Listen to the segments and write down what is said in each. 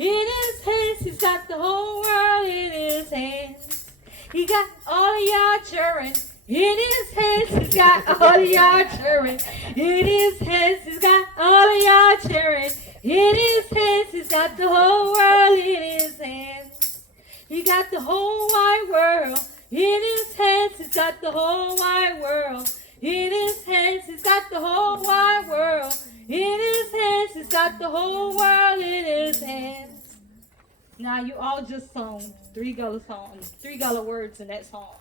In his hands, he's got the whole world in his hands. He got all of y'all children. In his hands, he's got all of y'all children. In his hands, he's got all of y'all children. In his hands, he's got the whole world in his hands. He got the whole wide world. In his hands, he's got the whole wide world. In his hands, he's got the whole wide world. In his hands, he's got the whole world in his hands. Now you all just sung three Gullah songs, three Gullah words in that song.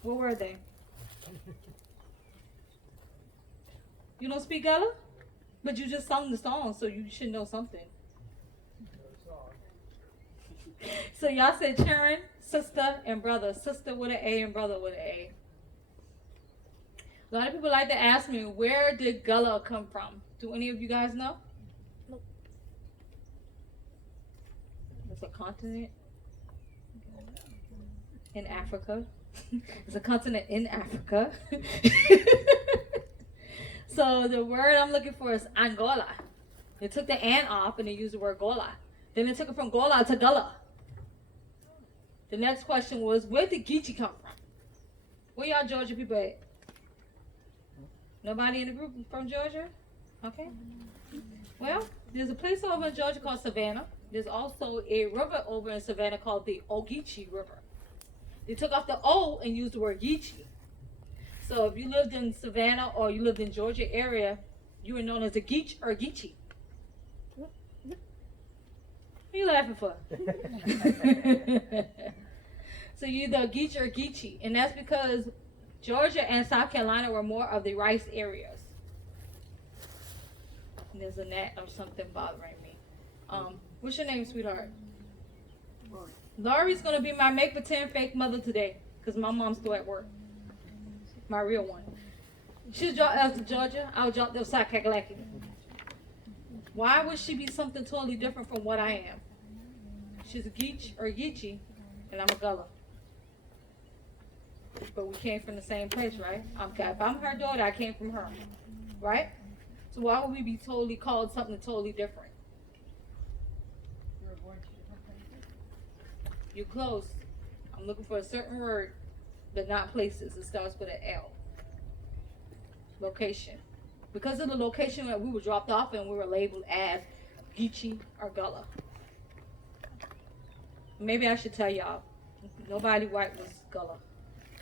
What were they? You don't speak Gullah? But you just sung the song, so you should know something. So y'all said Sharon, sister, and brother. Sister with an A and brother with an A. A lot of people like to ask me, where did Gullah come from? Do any of you guys know? Nope. It's a continent in Africa. It's a continent in Africa. So the word I'm looking for is Angola. They took the "an" off and they used the word Gola. Then they took it from Gola to Gullah. The next question was, where did Geechee come from? Where y'all Georgia people at? Nobody in the group from Georgia? Okay. Well, there's a place over in Georgia called Savannah. There's also a river over in Savannah called the Geechee River. They took off the O and used the word Geechee. So if you lived in Savannah or you lived in Georgia area, you were known as a Geech or Geechee. What are you laughing for? So you're either Geech or Geechee. And that's because Georgia and South Carolina were more of the rice areas. And there's a gnat or something bothering me. What's your name, sweetheart? Lori. Lori's going to be my make-pretend fake mother today because my mom's still at work. My real one. She's out to Georgia. I'll drop them South Carolina. Why would she be something totally different from what I am? She's a Geech or Geechee, and I'm a Gullah. But we came from the same place, right? If I'm her daughter, I came from her, right? So why would we be totally called something totally different? You're close. I'm looking for a certain word, but not places. It starts with an L. Location. Because of the location that we were dropped off and we were labeled as Geechee or Gullah. Maybe I should tell y'all, nobody white was Gullah.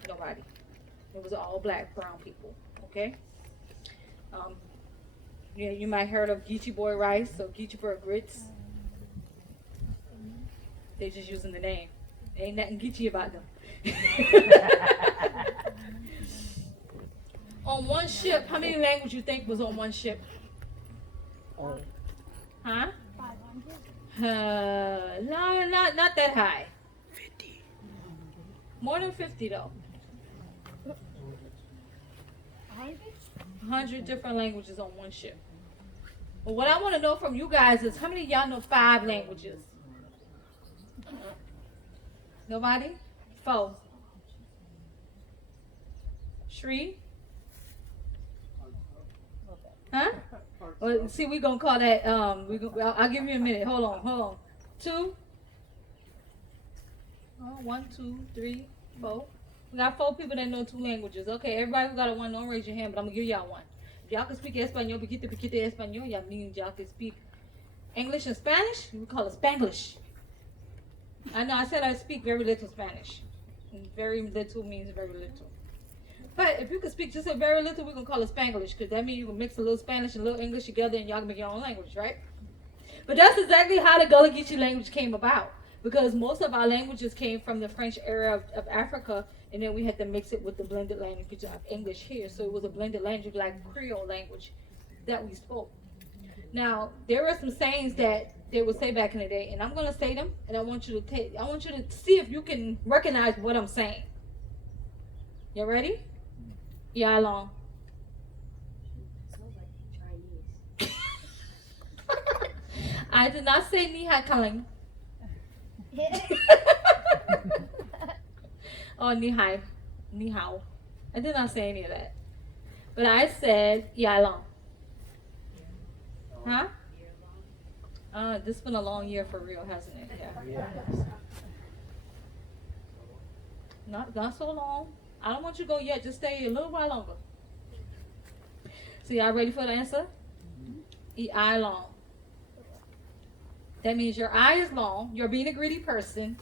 Nobody. It was all black, brown people. Okay? Yeah, you might heard of Geechee boy rice or Geechee boy grits. They're just using the name. Ain't nothing Geechee about them. On one ship, how many languages you think was on one ship? Oh. Huh? 500. No, not that high. 50. More than 50 though. 100 different languages on one ship. But what I want to know from you guys is how many of y'all know 5 languages? Nobody? 4. Shree? Huh? Well, see, we're going to call that, I'll give you a minute. Hold on. 2? 1, 2, 3, 4. We got 4 people that know 2 languages. Okay, everybody who got a 1, don't raise your hand, but I'm going to give y'all one. If y'all can speak Espanol, poquito Espanol, y'all mean y'all can speak English and Spanish, we call it Spanglish. I know I said I speak very little Spanish. Very little means very little. But if you can speak just a very little, we're going to call it Spanglish, because that means you can mix a little Spanish and a little English together and y'all can make your own language, right? But that's exactly how the Gullah Geechee language came about, because most of our languages came from the French area of Africa, and then we had to mix it with the blended language of English here. So it was a blended language, like Creole language that we spoke. Now, there are some sayings that they would say back in the day, and I'm going to say them, and I want you to see if you can recognize what I'm saying. You ready? Yeah, long. Chinese. I did not say ni hai kaling. Or ni hai, ni hao. I did not say any of that. But I said yeah long. Huh? This has been a long year for real, hasn't it? Yeah. Not so long. I don't want you to go yet. Just stay a little while longer. So y'all ready for the answer? Eye long. That means your eye is long. You're being a greedy person.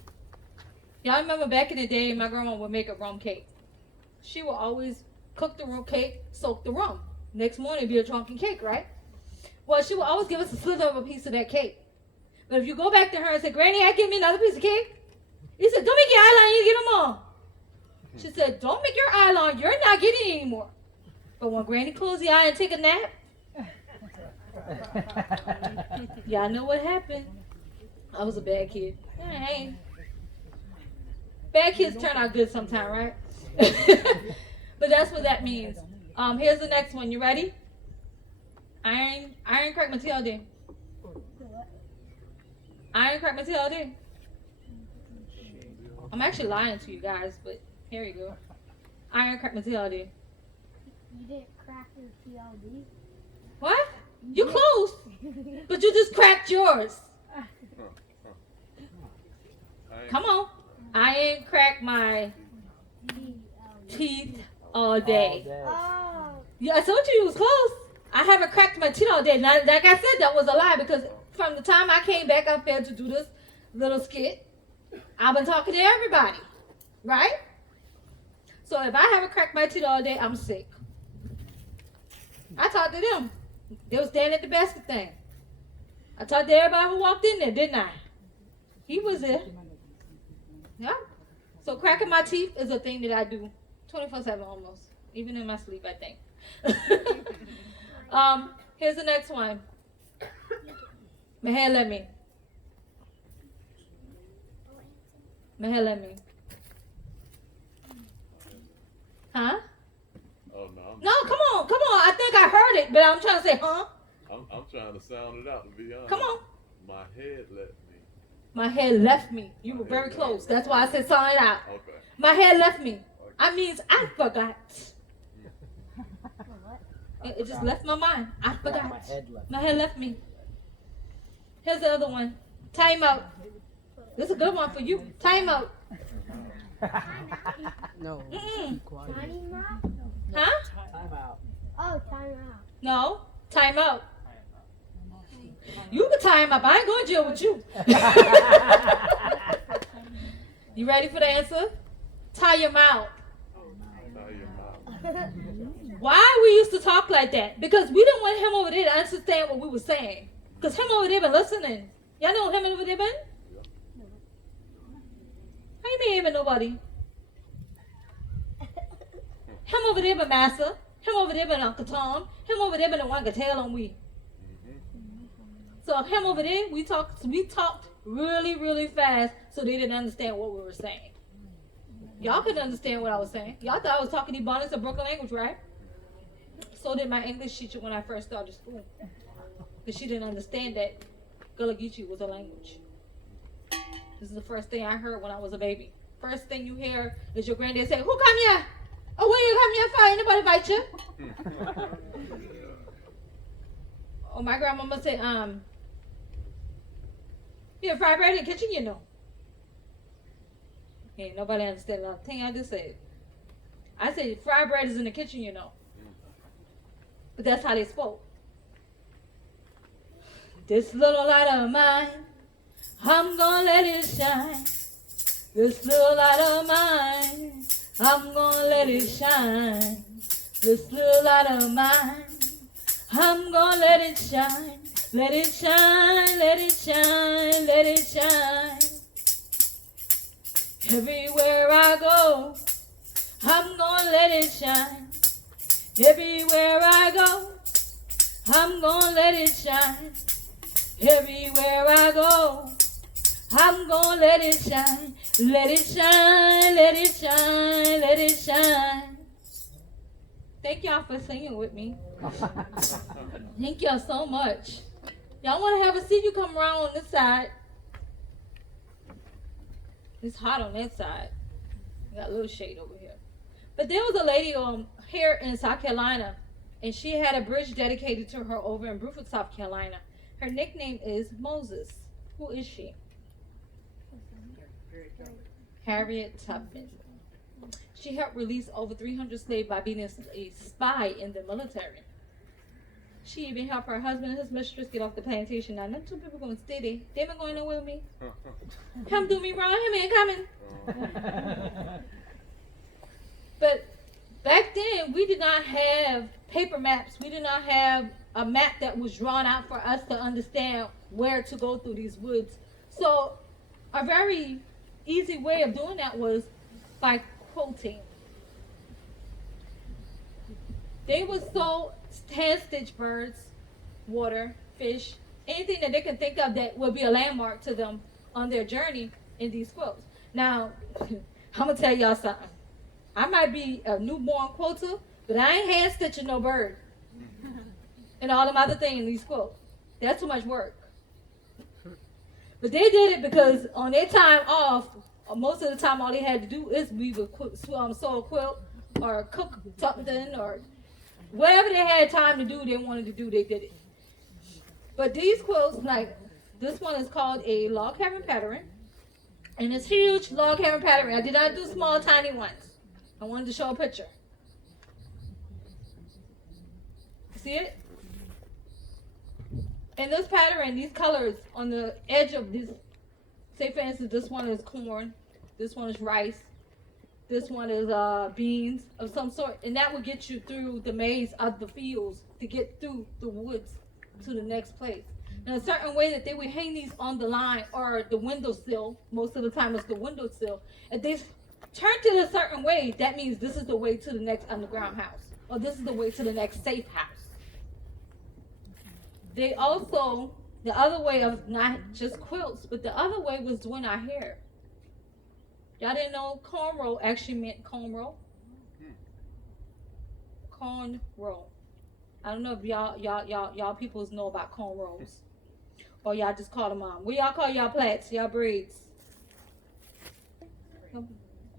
Y'all remember back in the day, my grandma would make a rum cake. She would always cook the rum cake, soak the rum. Next morning, it'd be a drunken cake, right? Well, she would always give us a slither of a piece of that cake. But if you go back to her and say, Granny, I give me another piece of cake. He said, don't make your eye long, you get them all. She said, don't make your eye long, you're not getting it anymore. But when Granny closed the eye and take a nap, y'all know what happened. I was a bad kid. Hey. Bad kids turn out good sometime, right? But that's what that means. Here's the next one. You ready? Iron crack my tail day. Iron crack my tail day. I'm actually lying to you guys, but here you go. Iron crack my tail day. You didn't crack your TLD? What? You close, but you just cracked yours. Come on. I ain't cracked my teeth all day. Oh. Yeah, I told you was close. I haven't cracked my teeth all day. Now, like I said, that was a lie because from the time I came back up here to do this little skit, I've been talking to everybody, right? So if I haven't cracked my teeth all day, I'm sick. I talked to them. They was standing at the basket thing. I talked to everybody who walked in there, didn't I? He was there. Yeah. So cracking my teeth is a thing that I do 24/7 almost, even in my sleep, I think. Here's the next one. Mehelemi. Mehelemi. Huh? Oh no. No, come on. I think I heard it, but I'm trying to say, huh? I'm trying to sound it out, to be honest. Come on. My head left me. My head left me. You were very close. That's why I said sound it out. Okay. My head left me. I means I forgot. It just left my mind. I forgot. My head left me. Here's the other one. Time out. This is a good one for you. Time out. No. Time out? Huh? Time out. Oh, time out. No. Time out. You can time up. I ain't going to jail with you. You ready for the answer? Tie your mouth. Tie your mouth. Why we used to talk like that? Because we didn't want him over there to understand what we were saying. Because him over there been listening. Y'all know him over there been? How you mean even nobody? Him over there been Massa. Him over there been Uncle Tom. Him over there been the one that tell on we. So him over there, we talked really, really fast so they didn't understand what we were saying. Y'all couldn't understand what I was saying. Y'all thought I was talking Ebonics or Brooklyn language, right? So did my English teacher when I first started school. Because she didn't understand that Gullah Geechee was a language. This is the first thing I heard when I was a baby. First thing you hear is your granddad say, who come here? Oh, when you come here for? Anybody bite you? Or my grandmama say, you have fried bread in the kitchen, you know. Ain't nobody understand the thing I just said. I said fried bread is in the kitchen, you know. But that's how they spoke. This little light of mine, I'm gonna let it shine. This little light of mine, I'm gonna let it shine. This little light of mine, I'm gonna let it shine. Let it shine, let it shine, let it shine. Everywhere I go, I'm gonna let it shine. Everywhere I go, I'm gonna let it shine. Everywhere I go, I'm gonna let it shine. Let it shine, let it shine, let it shine. Thank y'all for singing with me. Thank y'all so much. Y'all want to have a seat? You come around on this side. It's hot on that side. We got a little shade over here. But there was a lady here in South Carolina, and she had a bridge dedicated to her over in Bruford, South Carolina. Her nickname is Moses. Who is she? Harriet Tubman. She helped release over 300 slaves by being a spy in the military. She even helped her husband and his mistress get off the plantation. Now, them two people going to stay there. They been going nowhere with me. Him do me wrong. Him ain't coming. But back then, we did not have paper maps. We did not have a map that was drawn out for us to understand where to go through these woods. So a very easy way of doing that was by quilting. They would sew hand-stitched birds, water, fish, anything that they can think of that would be a landmark to them on their journey in these quilts. Now, I'm going to tell y'all something. I might be a newborn quilter, but I ain't hand-stitching no bird and all them other things in these quilts. That's too much work. But they did it because on their time off, most of the time all they had to do is weave sew a quilt or cook something or whatever they had time to do, they wanted to do, they did it. But these quilts, like this one is called a log cabin pattern. And it's huge log cabin pattern. I did not do small, tiny ones. I wanted to show a picture. See it? And this pattern, these colors on the edge of this, say for instance, this one is corn, this one is rice, this one is beans of some sort, and that will get you through the maze of the fields to get through the woods to the next place. And a certain way that they would hang these on the line or the windowsill, most of the time it's the windowsill, if they turned it a certain way, that means this is the way to the next underground house, or this is the way to the next safe house. They also, the other way of not just quilts, but the other way was doing our hair. Y'all didn't know cornrow actually meant cornrow? Cornrow. I don't know if y'all peoples know about cornrows. Or y'all just call them what y'all call y'all plaits, y'all braids?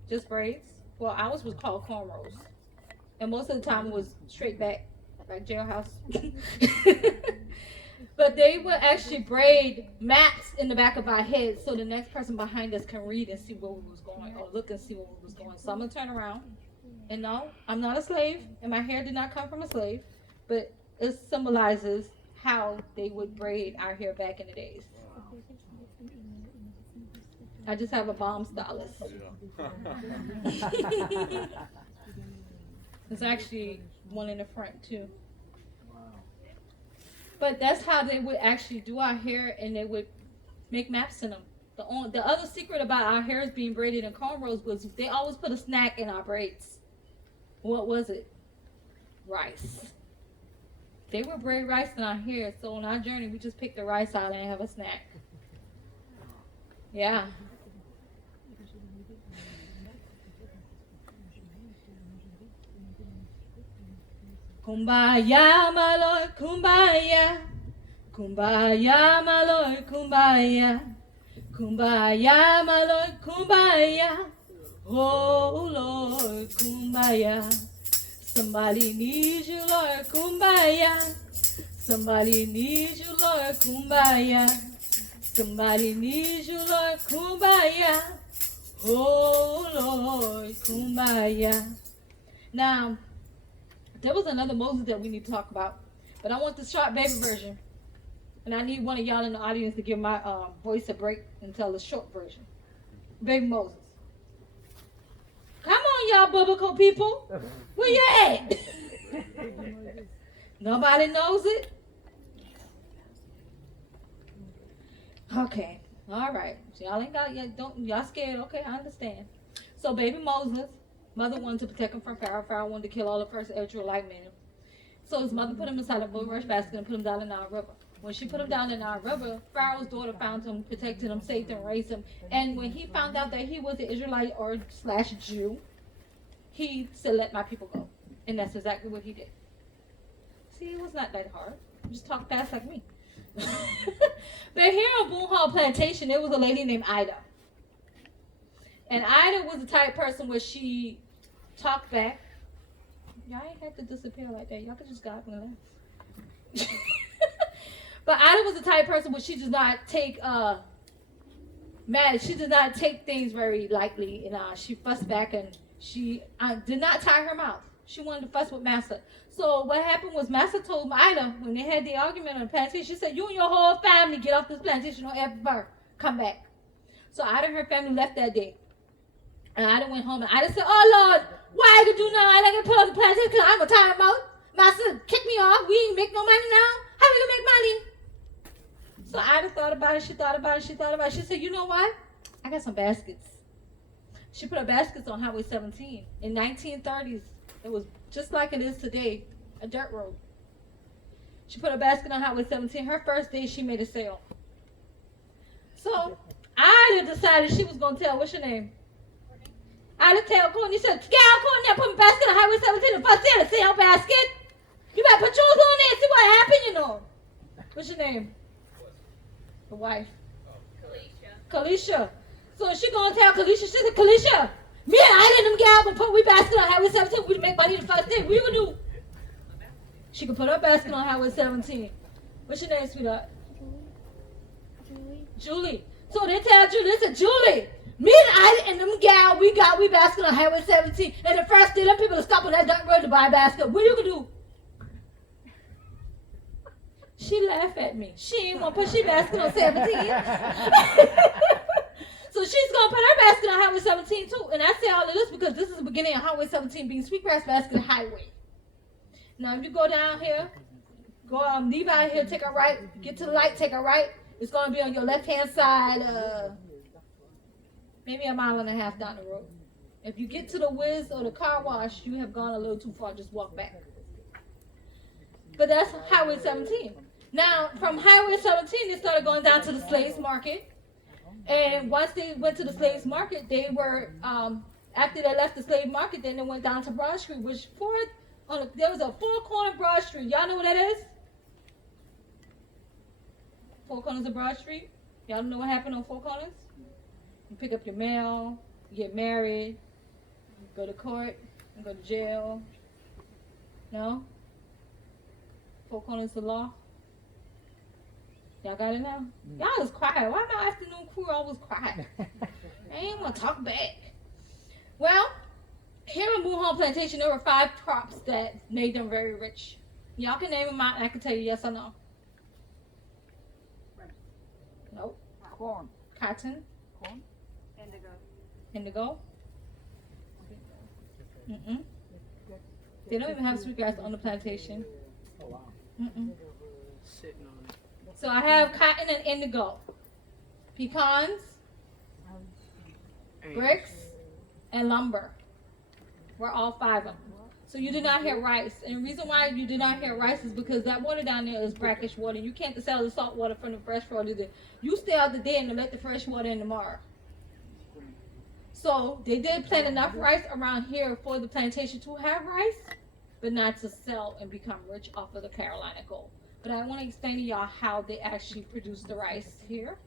Just braids? Well, ours was called cornrows. And most of the time it was straight back, like jailhouse. But they would actually braid maps in the back of our heads so the next person behind us can read and see where we was going, or look and see where we was going. So I'm going to turn around. And no, I'm not a slave, and my hair did not come from a slave, but it symbolizes how they would braid our hair back in the days. I just have a bomb stylist. There's actually one in the front, too. But that's how they would actually do our hair, and they would make maps in them. The other secret about our hairs being braided in cornrows was they always put a snack in our braids. What was it? Rice. They would braid rice in our hair, so on our journey, we just picked the rice out and have a snack. Yeah. Kumbaya, my Lord, kumbaya. Kumbaya, my Lord, kumbaya. Kumbaya, my Lord, kumbaya. Oh, Lord, kumbaya. Somebody needs you, Lord, kumbaya. Somebody needs you, Lord, kumbaya. Somebody needs you, Lord, kumbaya. Oh, Lord, kumbaya. Now, there was another Moses that we need to talk about, but I want the short baby version. And I need one of y'all in the audience to give my voice a break and tell the short version. Baby Moses. Come on, y'all biblical people. Where you at? Nobody knows it? Okay. All right. So y'all ain't got y'all scared. Okay, I understand. So baby Moses, mother wanted to protect him from Pharaoh. Pharaoh wanted to kill all the first Israelite men. So his mother put him inside a bulrush basket and put him down the Nile River. When she put him down the Nile River, Pharaoh's daughter found him, protected him, saved him, raised him. And when he found out that he was an Israelite or / Jew, he said, "Let my people go." And that's exactly what he did. See, it was not that hard. Just talk fast like me. But here on Boone Hall plantation, there was a lady named Ida. And Ida was the type person where she talked back. Y'all ain't have to disappear like that. Y'all could just go up and laugh. But Ida was the type of person where she does not take she did not take things very lightly, and she fussed back, and she did not tie her mouth. She wanted to fuss with Master. So what happened was Master told Ida when they had the argument on the plantation, she said, "You and your whole family get off this plantation, don't ever come back." So Ida and her family left that day. And Ida went home, and Ida said, "Oh Lord, why I could do now? I gotta put off the plantation because I'm gonna tie him out. Master kicked me off. We ain't make no money now. How we gonna make money?" So Ida thought about it. She thought about it. She thought about it. She said, "You know what? I got some baskets." She put her baskets on Highway 17. In 1930s, it was just like it is today, a dirt road. She put her basket on Highway 17. Her first day, she made a sale. So Ida decided she was going to tell, what's your name? Ida tell Courtney, said, "Gal, Courtney, I put my basket on Highway 17 the first day of the sale basket. You better put yours on there and see what happened, you know." What's your name? The wife. Kalisha. So she gonna tell Kalisha, she said, "Kalisha, me and Ida and them gal gonna put we basket on Highway 17. We make money the first day. What you gonna do?" She could put her basket on Highway 17. What's your name, sweetheart? Julie. So they tell Julie, they said, "Julie, me and Ida and them gal, we basket on Highway 17. And the first day, them people will stop on that dirt road to buy a basket. What you gonna do?" She laughed at me. She ain't gonna put she basket on 17. So she's gonna put her basket on Highway 17 too. And I say all of this because this is the beginning of Highway 17 being Sweetgrass Basket Highway. Now if you go down here, leave out here, take a right, get to the light, take a right. It's gonna be on your left hand side, maybe a mile and a half down the road. If you get to the Wiz or the car wash, you have gone a little too far, just walk back. But that's Highway 17. Now, from Highway 17, they started going down to the Slaves Market. And once they went to the Slaves Market, they were, after they left the Slave Market, then they went down to Broad Street, which there was a four-corner Broad Street. Y'all know what that is? Four corners of Broad Street? Y'all know what happened on Four Corners? You pick up your mail, you get married, you go to court, you go to jail. No? Four corners of law? Y'all got it now? Y'all was quiet. Why my afternoon crew always quiet? I ain't want to talk back. Well, here in Boone Hall Plantation, there were 5 crops that made them very rich. Y'all can name them out and I can tell you yes or no. Nope. Corn. Cotton. Corn. Indigo. Mm-mm. They don't even have sweetgrass on the plantation. Oh, wow. Mm-mm. Sitting on it. So I have cotton and indigo, pecans, bricks, and lumber. We're all 5 of them. So you do not hear rice. And the reason why you do not hear rice is because that water down there is brackish water. You can't tell the salt water from the fresh water. You stay out the day and let the fresh water in tomorrow. So they did plant enough rice around here for the plantation to have rice, but not to sell and become rich off of the Carolina gold. But I want to explain to y'all how they actually produce the rice here.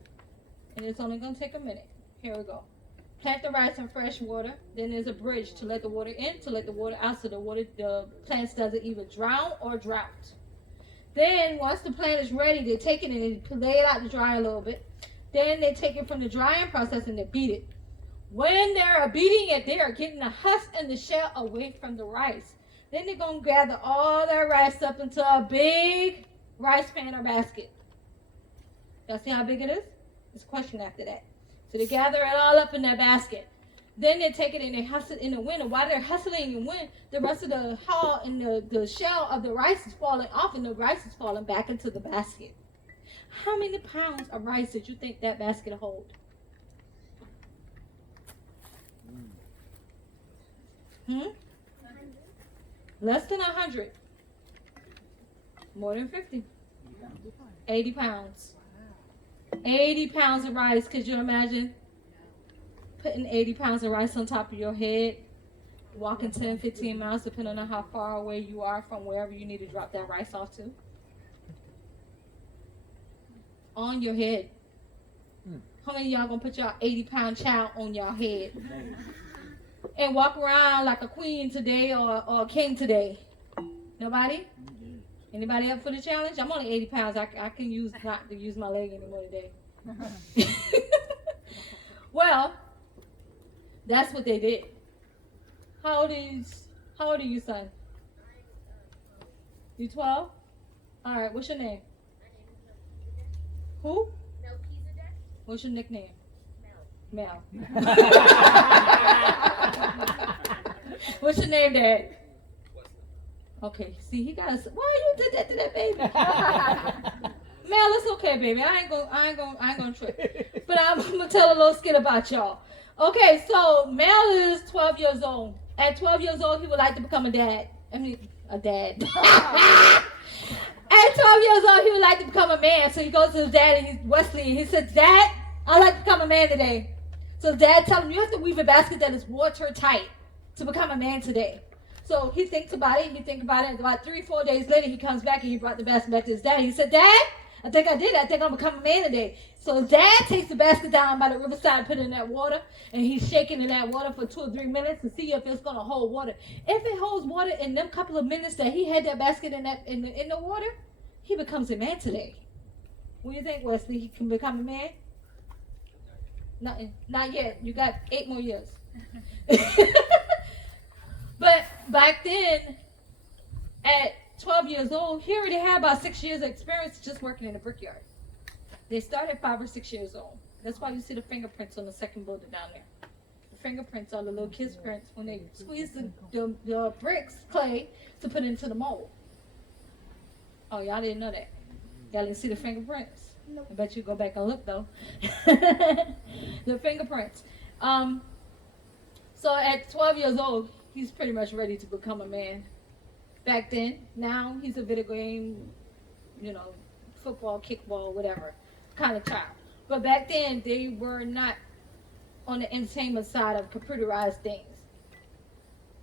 And it's only going to take a minute. Here we go. Plant the rice in fresh water. Then there's a bridge to let the water in, to let the water out, so the plants doesn't either drown or drought. Then once the plant is ready, they take it and they lay it out to dry a little bit. Then they take it from the drying process and they beat it. When they're beating it, they are getting the husk and the shell away from the rice. Then they're going to gather all their rice up into a big rice pan or basket. Y'all see how big it is? There's a question after that. So they gather it all up in that basket. Then they take it and they hustle it in the wind. And while they're hustling in the wind, the rest of the hull and the shell of the rice is falling off and the rice is falling back into the basket. How many pounds of rice did you think that basket hold? Less than 100. More than 50. 80 pounds. 80 pounds of rice. Could you imagine putting 80 pounds of rice on top of your head, walking 10, 15 miles, depending on how far away you are from wherever you need to drop that rice off to? On your head. How many of y'all gonna put y'all 80-pound child on y'all head and walk around like a queen today or a king today? Nobody? Anybody up for the challenge? I'm only 80 pounds. I can use not to use my leg anymore today. Well, that's what they did. How old are you, son? You 12? All right. What's your name? Who? What's your nickname? Mel. What's your name, Dad? Okay. See, he got us. Why you did that to that baby? Mel, it's okay, baby. I ain't gonna trip. But I'm gonna tell a little skit about y'all. Okay, so Mel is 12 years old. At 12 years old, he would like to become a dad. I mean, a dad. At 12 years old, he would like to become a man. So he goes to his dad, and he's Wesley, and he says, Dad, I'd like to become a man today. So his dad tells him, you have to weave a basket that is watertight to become a man today. So he thinks about it, and about 3-4 days later, he comes back, and he brought the basket back to his dad. He said, Dad, I think I did it. I think I'm going to become a man today. So his dad takes the basket down by the riverside, put it in that water, and he's shaking in that water for 2 or 3 minutes to see if it's going to hold water. If it holds water in them couple of minutes that he had that basket in the water, he becomes a man today. What do you think, Wesley? He can become a man? Not yet. You got 8 more years. But back then, at 12 years old, he already had about 6 years of experience just working in the brickyard. They started 5 or 6 years old. That's why you see the fingerprints on the second building down there. The fingerprints are the little kids' prints when they squeeze the bricks, clay, to put into the mold. Oh, y'all didn't know that. Y'all didn't see the fingerprints? Nope. I bet you go back and look, though. The fingerprints. So at 12 years old, he's pretty much ready to become a man. Back then, now he's a video game, football, kickball, whatever kind of child. But back then, they were not on the entertainment side of computerized things.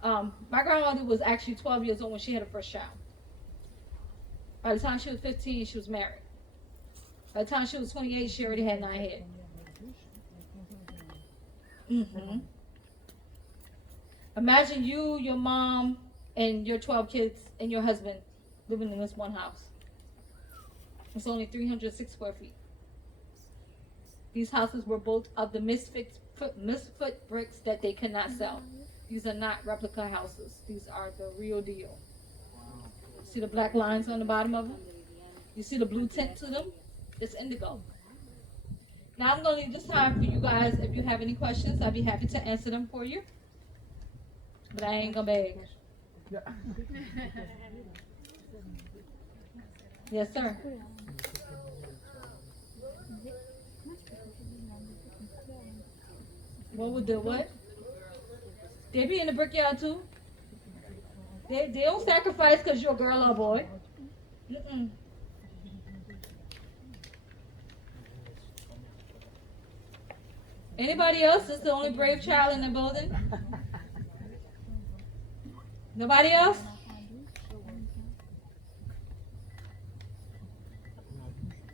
My grandmother was actually 12 years old when she had her first child. By the time she was 15, she was married. By the time she was 28, she already had 9 head. Mm-hmm. Imagine you, your mom, and your 12 kids and your husband living in this one house. It's only 306 square feet. These houses were built of the misfit bricks that they could not sell. These are not replica houses. These are the real deal. See the black lines on the bottom of them? You see the blue tint to them? It's indigo. Now I'm going to leave this time for you guys. If you have any questions, I'd be happy to answer them for you. But I ain't going to beg. Yes, sir. What would the what? They be in the brickyard too. They don't sacrifice because you're a girl or a boy. Mm-mm. Anybody else? Is the only brave child in the building? Nobody else?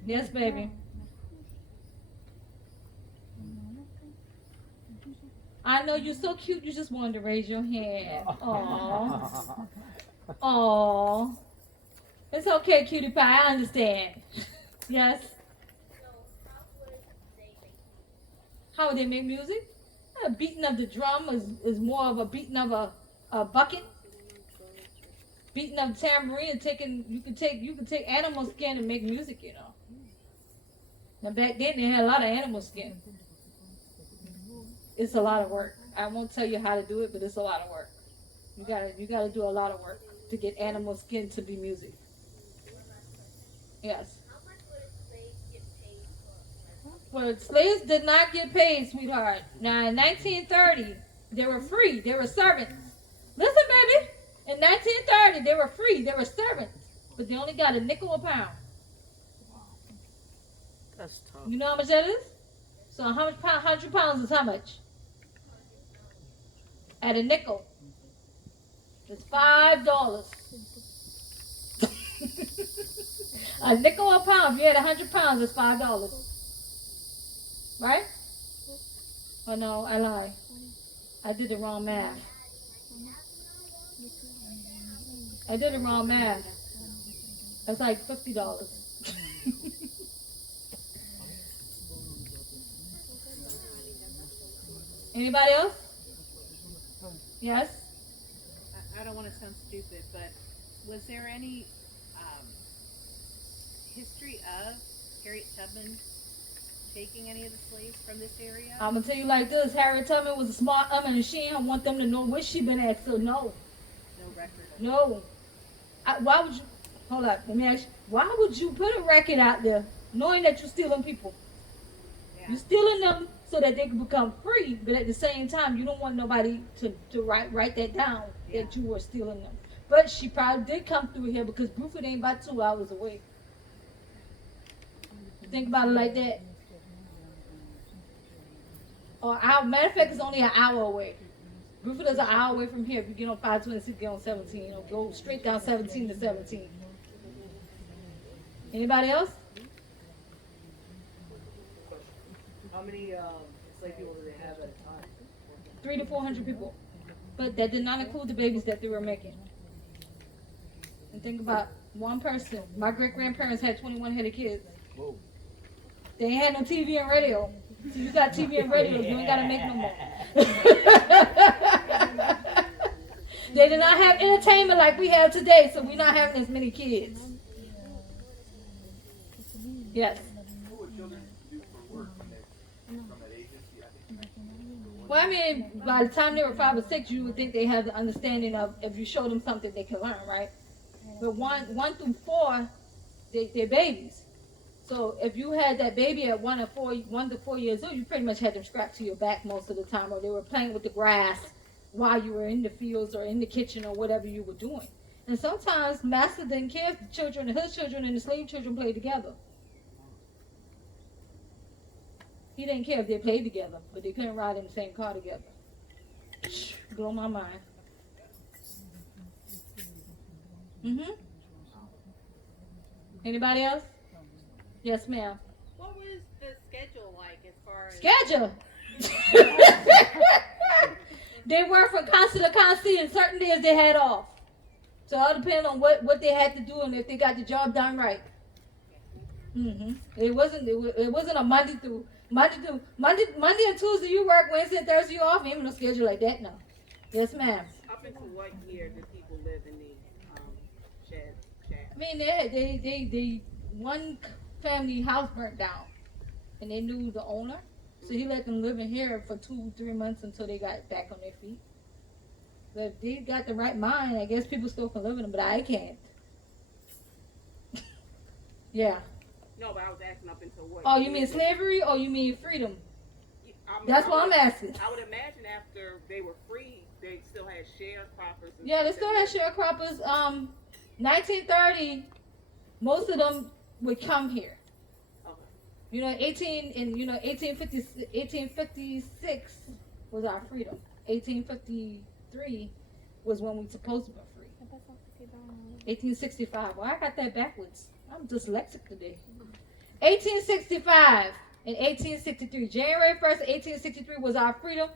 Yes, baby. I know you're so cute, you just wanted to raise your hand. Aww. Aww. It's okay, cutie pie, I understand. Yes? How would they make music? A beating of the drum is more of a beating of a bucket. Beating of tambourine and you could take animal skin and make music, Now back then they had a lot of animal skin. It's a lot of work. I won't tell you how to do it, but it's a lot of work. You gotta do a lot of work to get animal skin to be music. Yes. How much would a slave get paid for? Well, slaves did not get paid, sweetheart. Now in 1930, they were free. They were servants. Listen, baby. In 1930, they were free. They were servants, but they only got a nickel a pound. That's tough. You know how much that is? So 100 pounds is how much? At a nickel. It's $5. A nickel a pound. If you had 100 pounds, it's $5. Right? Oh no, I lied. I did the wrong math. I did the wrong math. That's like $50. Anybody else? Yes? I don't want to sound stupid, but was there any history of Harriet Tubman taking any of the slaves from this area? I'm gonna tell you like this: Harriet Tubman was a smart woman, and she didn't want them to know where she been at. So no, No record of no. Why would you? Hold up. Let me ask you. Why would you put a record out there, knowing that you're stealing people? Yeah. You're stealing them so that they can become free, but at the same time, you don't want nobody to write that down that you were stealing them. But she probably did come through here because Bruford ain't about 2 hours away. Think about it like that. Or matter of fact, it's only an hour away. Bruford is an hour away from here. If you get on 526, get on 17. Go straight down 17 to 17. Anybody else? How many enslaved people do they have at a time? 300 to 400 people. But that did not include the babies that they were making. And think about one person. My great-grandparents had 21 head of kids. Whoa. They ain't had no TV and radio. So you got TV and radio, you ain't got to make no more. They did not have entertainment like we have today, so we're not having as many kids. Yes. What would children do for work from that age? Well, I mean, by the time they were 5 or 6, you would think they have the understanding of if you show them something they can learn, right? But 1 through 4, they're babies. So if you had that baby at 1 to 4 years old, you pretty much had them strapped to your back most of the time, or they were playing with the grass while you were in the fields or in the kitchen or whatever you were doing. And sometimes master didn't care if the children, his children and the slave children played together. He didn't care if they played together, but they couldn't ride in the same car together. Blow my mind. Anybody else? Yes, ma'am. What was the schedule like as far as Schedule. They worked from constant to constant, and certain days they had off. So it all depends on what they had to do and if they got the job done right. It wasn't a Monday and Tuesday you work, Wednesday and Thursday you off. Ain't no schedule like that now. Yes, ma'am. Up until what year did people live in the shack? I mean, they one family house burnt down, and they knew the owner, so he let them live in here for 2-3 months until they got back on their feet. But if they got the right mind, I guess people still can live in them, but I can't. Yeah. No, but I was asking up until what? Oh, you year mean did- slavery or you mean freedom? I That's I what I'm would- asking. I would imagine after they were free, they still had sharecroppers. and Yeah, they stuff still that had sharecroppers. 1930, most of them would come here. Okay. 1856 was our freedom. 1853 was when we supposed to be free. 1865. Well, I got that backwards. I'm dyslexic today. 1865 and 1863. January 1st, 1863 was our freedom.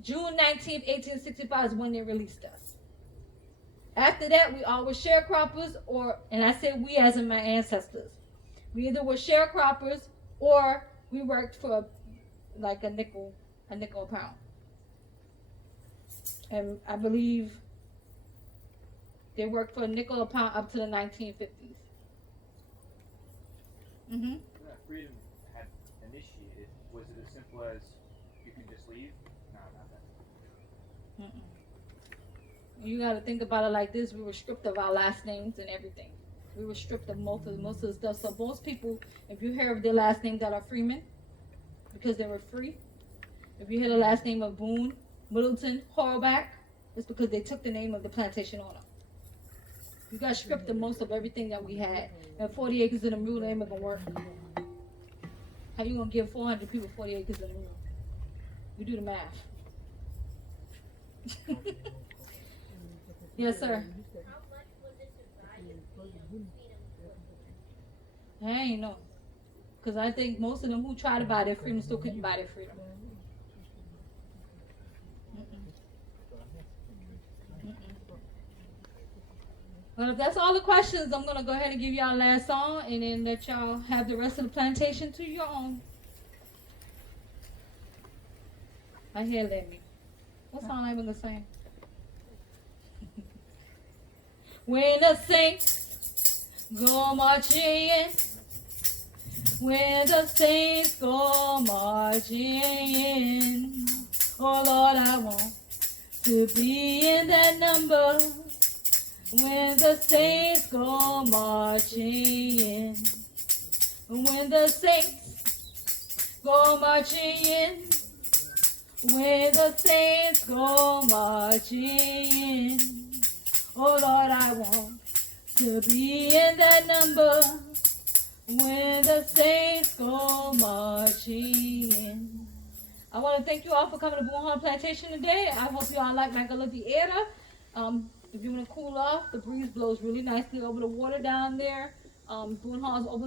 June 19th, 1865 is when they released us. After that, we all were sharecroppers, and I say we as in my ancestors. We either were sharecroppers or we worked for like a nickel a pound. And I believe they worked for a nickel a pound up to the 1950s. When that freedom had initiated, was it as simple as you can just leave? No, not that. You got to think about it like this: we were stripped of our last names and everything. We were stripped of most of the stuff. So most people, if you hear of their last name that are freemen, because they were free. If you hear the last name of Boone, Middleton, Horrelback, it's because they took the name of the plantation owner. You got stripped of most of everything that we had. And 40 acres in a mule ain't gonna work. How you gonna give 400 people 40 acres in a mule? You do the math. Yes, sir. How much was it to buy the freedom for? I ain't know. Because I think most of them who tried to buy their freedom still couldn't buy their freedom. Well, if that's all the questions, I'm gonna go ahead and give y'all last song, and then let y'all have the rest of the plantation to your own. My head let me. What song am I gonna sing? When the saints go marching in, when the saints go marching in, oh Lord, I want to be in that number. When the saints go marching in, when the saints go marching in, when the saints go marching in, oh Lord, I want to be in that number. When the saints go marching in. I want to thank you all for coming to Boone Hall Plantation today. I hope you all like my Gullah Theater. If you want to cool off, the breeze blows really nicely over the water down there. Boone Hall is open